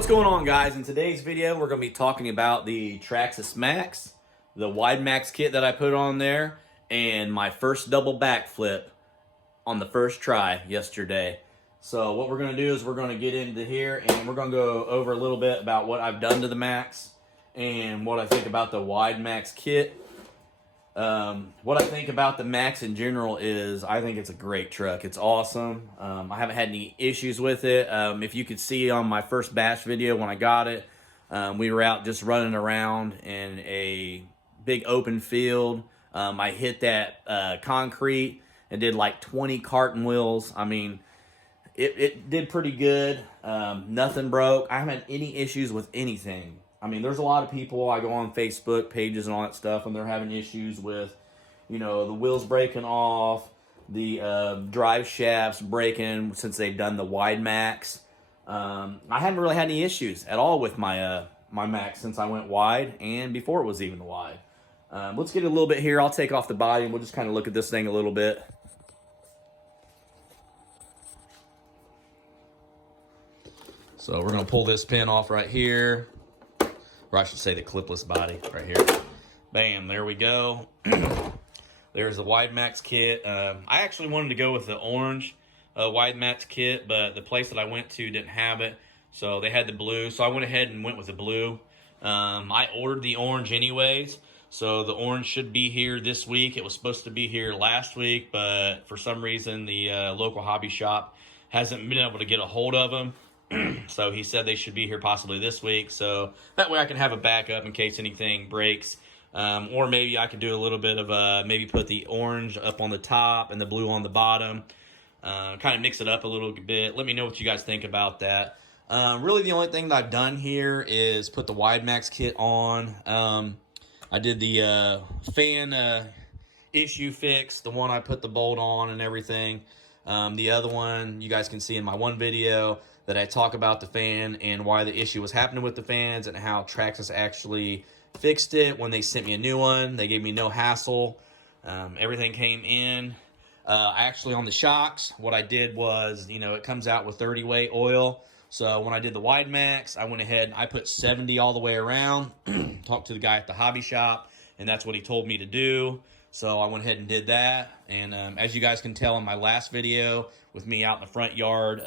What's going on, guys? In today's video, we're going to be talking about the Traxxas Maxx, the wide Maxx kit that I put on there, and my first double backflip on the first try yesterday. So what we're going to do is we're going to get into here and we're going to go over a little bit about what I've done to the Maxx and what I think about the wide Maxx kit. What I think about the Maxx in general is I think it's a great truck. It's awesome. I haven't had any issues with it. If you could see on my first bash video when I got it, we were out just running around in a big open field. I hit that concrete and did like 20 carton wheels. I mean, it did pretty good. Nothing broke. I haven't had any issues with anything. I mean, there's a lot of people, I go on Facebook pages and all that stuff, and they're having issues with, you know, the wheels breaking off, the drive shafts breaking since they've done the wide Maxx. I haven't really had any issues at all with my my Maxx since I went wide and before it was even wide. Let's get a little bit here. I'll take off the body and we'll just kind of look at this thing a little bit. So we're going to pull this pin off right here. Or I should say the clipless body right here. Bam, there we go. There's the wide Maxx kit. I actually wanted to go with the orange wide Maxx kit, but the place that I went to didn't have it. So they had the blue. So I went ahead and went with the blue. I ordered the orange anyways. So the orange should be here this week. It was supposed to be here last week, but for some reason the local hobby shop hasn't been able to get a hold of them. So he said they should be here possibly this week. So that way I can have a backup in case anything breaks. Or maybe I could do a little bit of, maybe put the orange up on the top and the blue on the bottom. Kind of mix it up a little bit. Let me know what you guys think about that. Really the only thing that I've done here is put the wide Maxx kit on. I did the fan issue fix, the one I put the bolt on and everything. The other one you guys can see in my one video that I talk about the fan and why the issue was happening with the fans and how Traxxas actually fixed it when they sent me a new one. They gave me no hassle. Everything came in. Actually on the shocks, what I did was, you know, it comes out with 30 weight oil. So when I did the wide Maxx, I went ahead and I put 70 all the way around. Talked to the guy at the hobby shop and that's what he told me to do. So I went ahead and did that. And as you guys can tell in my last video with me out in the front yard,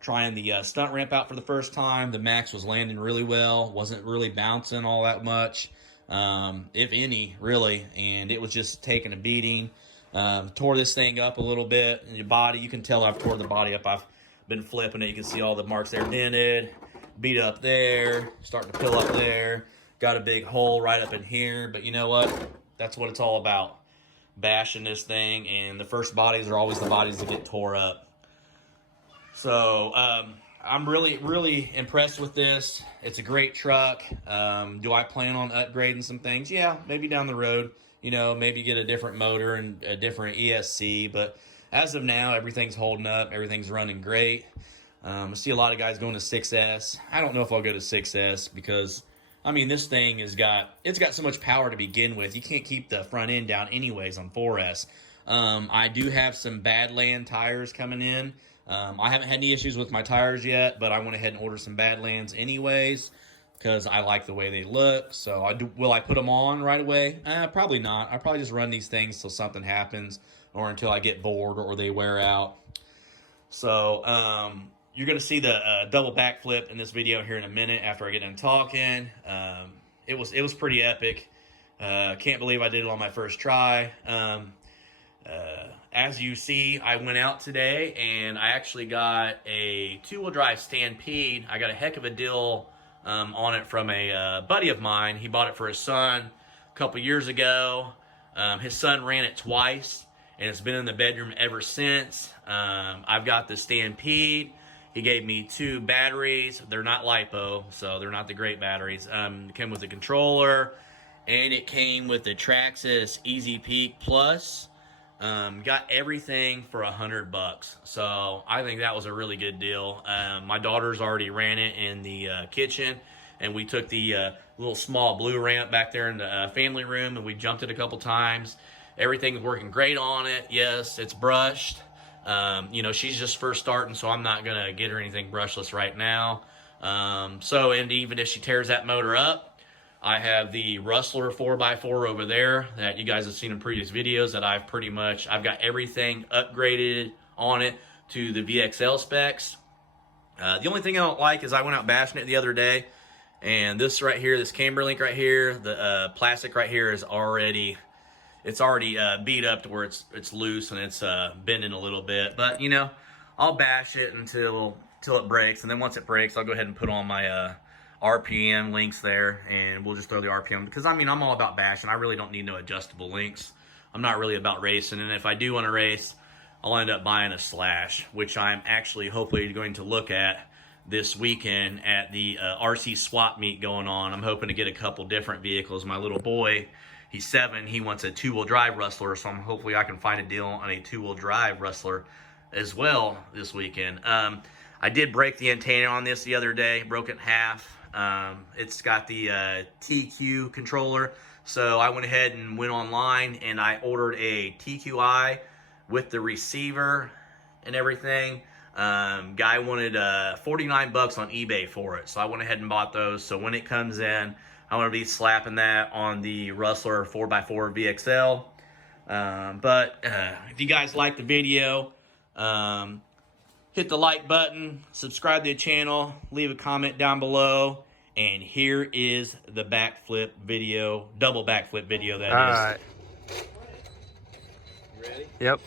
trying the stunt ramp out for the first time, the Maxx was landing really well, wasn't really bouncing all that much, if any, really, and it was just taking a beating. Tore this thing up a little bit in your body. You can tell I've tore the body up. I've been flipping it. You can see all the marks there dented, beat up there, starting to pill up there, got a big hole right up in here, but you know what? That's what it's all about, bashing this thing, and the first bodies are always the bodies that get tore up. So I'm really impressed with this. It's a great truck. Do I plan on upgrading some things? Yeah, maybe down the road. You know, maybe get a different motor and a different ESC. But as of now, everything's holding up. Everything's running great. I see a lot of guys going to 6S. I don't know if I'll go to 6S because, I mean, this thing it's got so much power to begin with. You can't keep the front end down anyways on 4S. I do have some Badland tires coming in. I haven't had any issues with my tires yet, but I went ahead and ordered some Badlands anyways because I like the way they look. So will I put them on right away? Probably not. I'll probably just run these things till something happens or until I get bored or they wear out. So you're going to see the double backflip in this video here in a minute after I get done talking. It was pretty epic. Can't believe I did it on my first try. As you see, I went out today and I actually got a two-wheel drive Stampede. I got a heck of a deal on it from a buddy of mine. He bought it for his son a couple years ago. His son ran it twice and it's been in the bedroom ever since. I've got the Stampede. He gave me 2 batteries. They're not LiPo, so they're not the great batteries. It came with the controller and it came with the Traxxas Easy Peak Plus. Got everything for $100, so I think that was a really good deal. My daughter's already ran it in the kitchen, and we took the little small blue ramp back there in the family room, and we jumped it a couple times. Everything's working great on it. Yes, it's brushed. You know, she's just first starting, so I'm not gonna get her anything brushless right now. And even if she tears that motor up, I have the Rustler 4x4 over there that you guys have seen in previous videos that I've got everything upgraded on it to the VXL specs. The only thing I don't like is I went out bashing it the other day, and this right here, this camber link right here, the plastic right here is already beat up to where it's loose and it's bending a little bit. But you know, I'll bash it until it breaks, and then once it breaks, I'll go ahead and put on my RPM links there, and we'll just throw the RPM, because I mean, I'm all about bashing. I really don't need no adjustable links. I'm not really about racing, and if I do want to race, I'll end up buying a Slash, which I'm actually hopefully going to look at this weekend at the RC swap meet going on. I'm hoping to get a couple different vehicles. My little boy, he's 7, he wants a 2-wheel drive Rustler, so hopefully I can find a deal on a 2-wheel drive Rustler as well this weekend. I did break the antenna on this the other day, broke it in half. It's got the TQ controller, so I went ahead and went online and I ordered a TQI with the receiver and everything. Guy wanted 49 bucks on eBay for it, so I went ahead and bought those. So when it comes in, I'm going to be slapping that on the Rustler 4x4 VXL. But if you guys like the video, hit the like button, subscribe to the channel, leave a comment down below, and here is the backflip video, double backflip video that is. All right. You ready? Yep.